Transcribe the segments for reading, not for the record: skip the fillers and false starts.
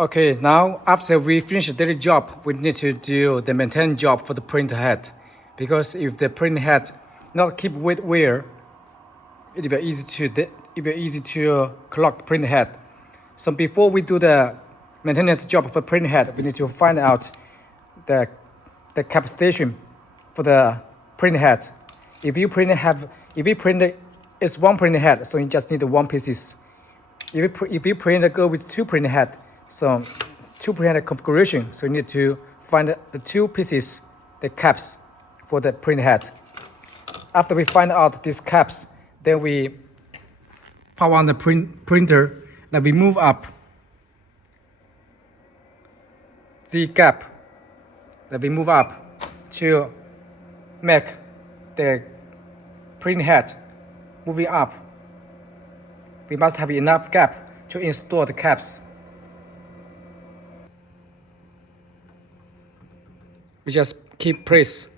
Okay, now after we finish the daily job, we need to do the maintenance job for the printer head. Because if the printer head not keep with wear, it will easy to clog the printer head. So before we do the maintenance job for printer head, we need to find out the cap station for the printer head. If you print is one printer head, so you just need one pieces. If you print go with two printer head, so two printer head configuration, so you need to find the two pieces, the caps for the printer head. After we find out these caps, then we power on the printer. Then we move up the gap. Then we move up to make the print head moving up. We must have enough gap to install the caps. We just keep press.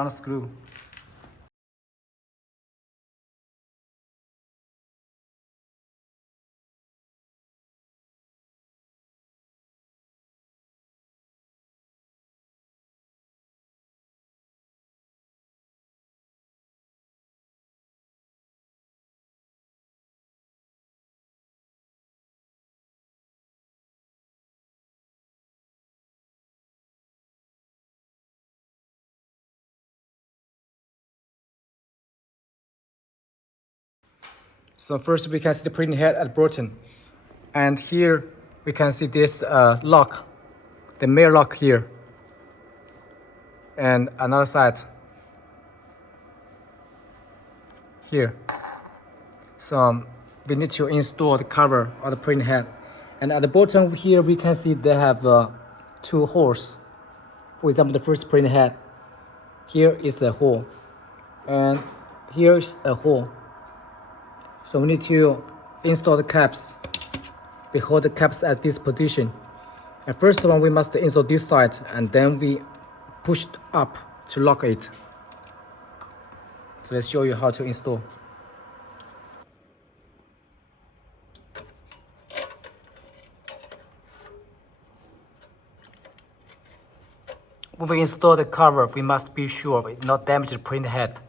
Unscrew. So first we can see the printing head at bottom, and here we can see this lock, the main lock here, and another side here. So we need to install the cover of the printing head, and at the bottom here we can see they have two holes. For example, the first printing head, here is a hole, and here is a hole. So we need to install the caps. We hold the caps at this position. And first one, we must install this side, and then we push up to lock it. So let's show you how to install. When we install the cover, we must be sure we not damage the print head,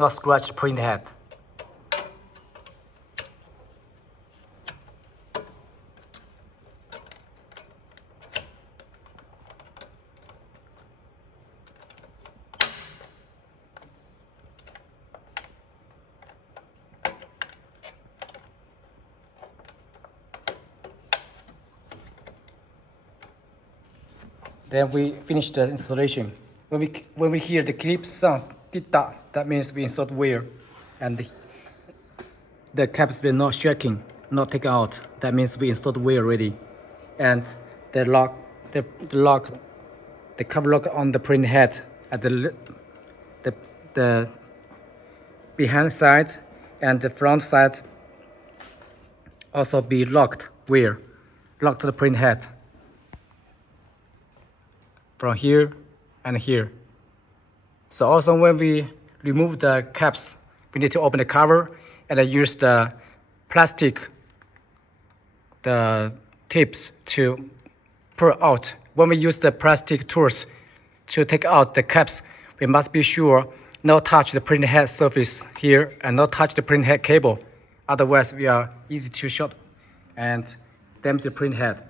not scratch the print head. Then we finish the installation. When we hear the clip sounds, that means we installed wear, and the caps will not shaking, not take out. That means we installed wear already. And the lock, the cover lock on the print head at the behind side and the front side also be locked wear. lock to the print head from here and here. So also when we remove the caps, we need to open the cover and then use the plastic, the tips to pull out. When we use the plastic tools to take out the caps, we must be sure not touch the print head surface here and not touch the print head cable. Otherwise, we are easy to short and damage the print head.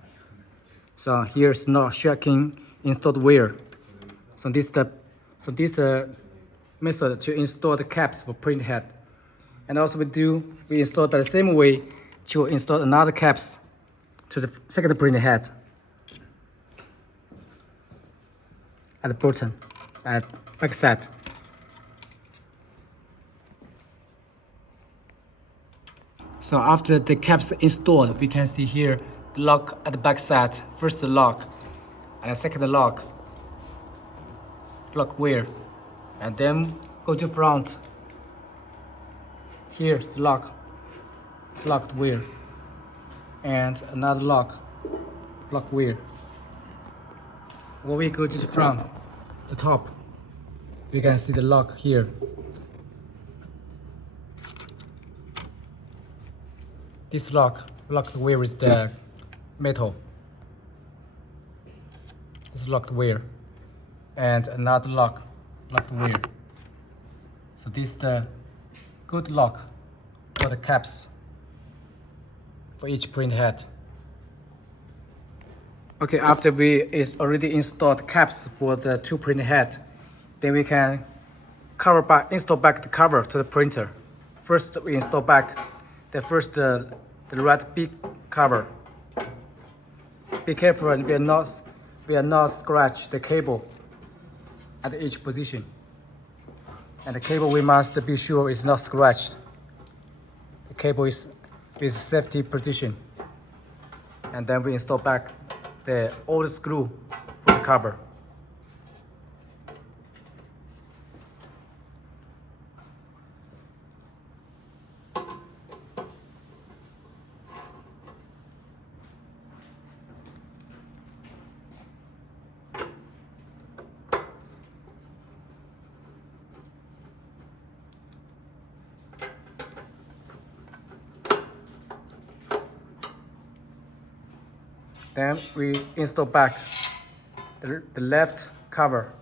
So here's not shocking installed wear. So this method to install the caps for print head. And also we install by the same way to install another caps to the second print head at the bottom, at back side. So after the caps installed, we can see here the lock at the back side. First the lock, and the second lock wear, and then go to front. Here's the locked wear, and another lock wear. When we go to the front, the top, we can see the lock here. This locked wear is the metal. This locked wear, and another locked wear. So this is the good lock for the caps for each print head. Okay, after we already installed caps for the two print head, then we can install back the cover to the printer. First, we install back the red big cover. Be careful, and we are not scratch the cable at each position. And the cable, we must be sure is not scratched. The cable is with safety position. And then we install back the old screw for the cover. Then we install back the left cover.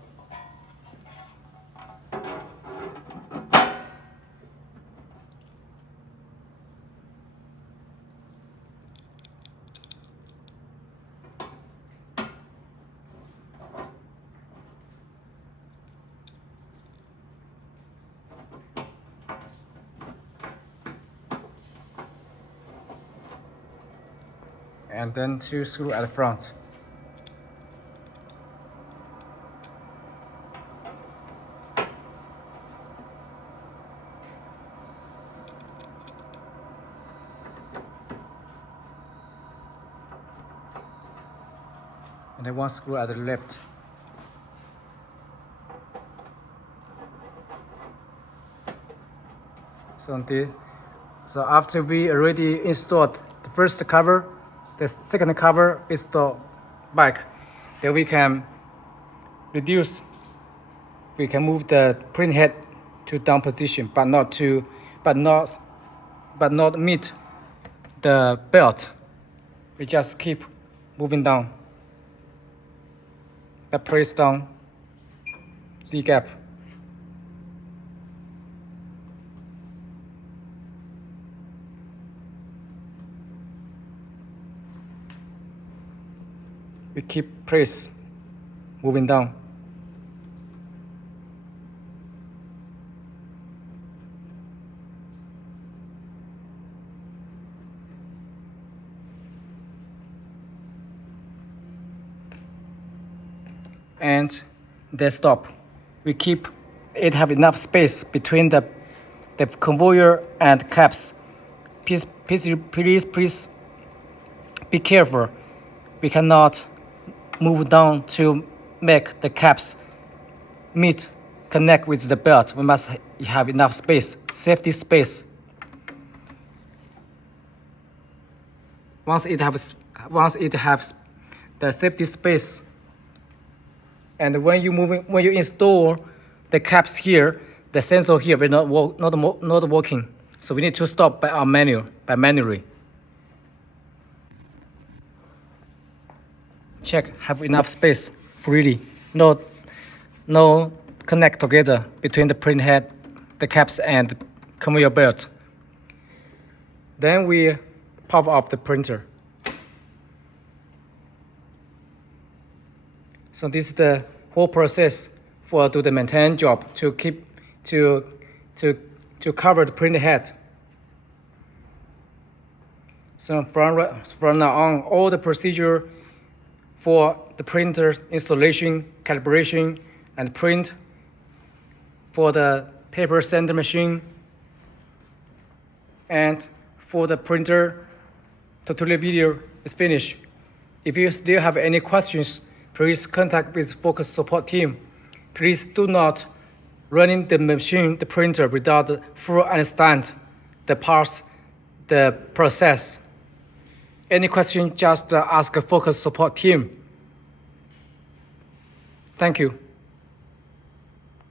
And then two screws at the front. And then one screw at the left. So after we already installed the first cover, the second cover is the back. Then we can move the print head to down position, but not meet the belt. We just keep moving down. But press down Z gap. We keep press moving down. And then stop. We keep it have enough space between the conveyor and caps. Please be careful. We cannot move down to make the caps connect with the belt. We must have enough space, safety space. once it has the safety space, and when you install the caps here, the sensor here will not working. So we need to stop manually. Check have enough space freely. No connect together between the print head, the caps, and the conveyor belt. Then we power off the printer. So this is the whole process for do the maintenance job to cover the print head. So from now on, all the procedure for the printer installation, calibration, and print for the paper sender machine and for the printer tutorial video is finished. If you still have any questions, please contact with Focus support team. Please do not running the machine, the printer, without full understand the parts, the process. Any question, just ask a Focus support team. Thank you.